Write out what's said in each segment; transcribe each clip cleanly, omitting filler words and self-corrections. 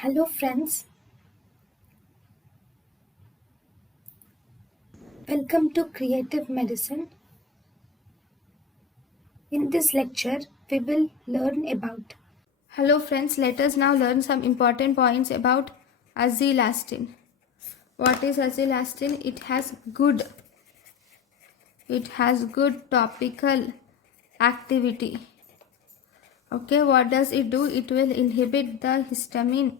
Hello friends, welcome to Creative Medicine. In this lecture, we will learn about. Hello friends, let us now learn some important points about azelastin. What is azelastin? It has good topical activity. Okay, what does it do? It will inhibit the histamine.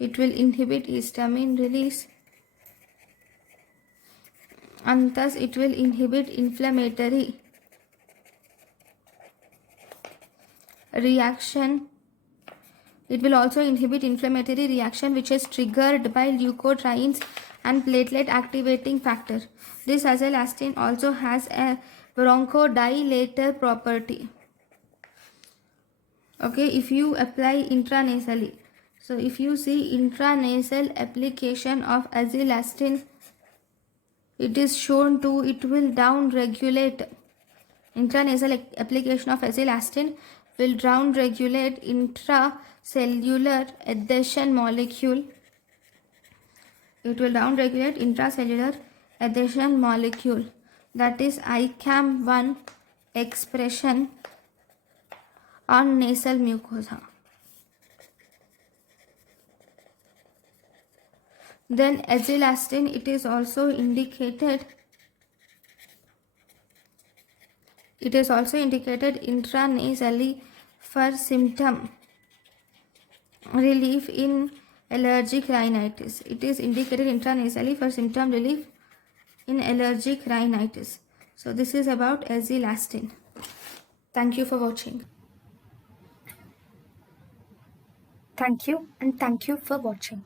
It will inhibit histamine release, and thus it will inhibit inflammatory reaction. It will also inhibit inflammatory reaction which is triggered by leukotrienes and platelet activating factor. This azelastin also has a bronchodilator property. Okay, if you apply intranasally. So if you see intranasal application of azelastin, it is shown to it will down regulate. Intranasal application of azelastin will down regulate intracellular adhesion molecule. It will down regulate intracellular adhesion molecule, that is ICAM1 expression on nasal mucosa. Then azelastin, it is also indicated intranasally for symptom relief in allergic rhinitis. It is indicated intranasally for symptom relief in allergic rhinitis. So this is about azelastin. Thank you for watching. Thank you and thank you for watching.